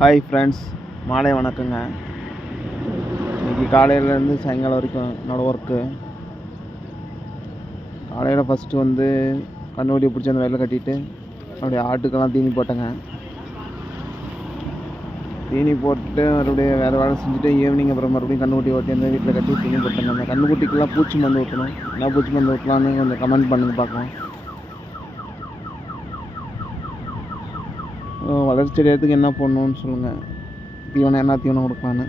Hi friends, மாலை வணக்கங்க. இன்றைக்கி காலையிலேருந்து சாயங்காலம் வரைக்கும் என்னோடய ஒர்க்கு. காலையில் ஃபஸ்ட்டு வந்து கன்றுக்குட்டியை பிடிச்சி அந்த வயலில் கட்டிட்டு அப்படியே ஆட்டுக்கெல்லாம் தீனி போட்டேங்க. தீனி போட்டு மறுபடியும் வேறு வேலை செஞ்சுட்டு ஈவினிங் அப்புறம் மறுபடியும் கன்றுக்குட்டி ஓட்டி அந்த வீட்டில் கட்டி தீனி போட்டேங்க. அந்த கன்றுக்குட்டிக்கெல்லாம் பூச்சி மருந்து ஊற்றணும். என்ன பூச்சி மருந்து ஊற்றலான்னு கொஞ்சம் கமெண்ட் பண்ணுங்க பார்க்கலாம். வளர்ச்சி அடையிறதுக்கு என்ன பண்ணணுன்னு சொல்லுங்கள். தீவனம் என்ன தீவனம் கொடுக்கலான்னு.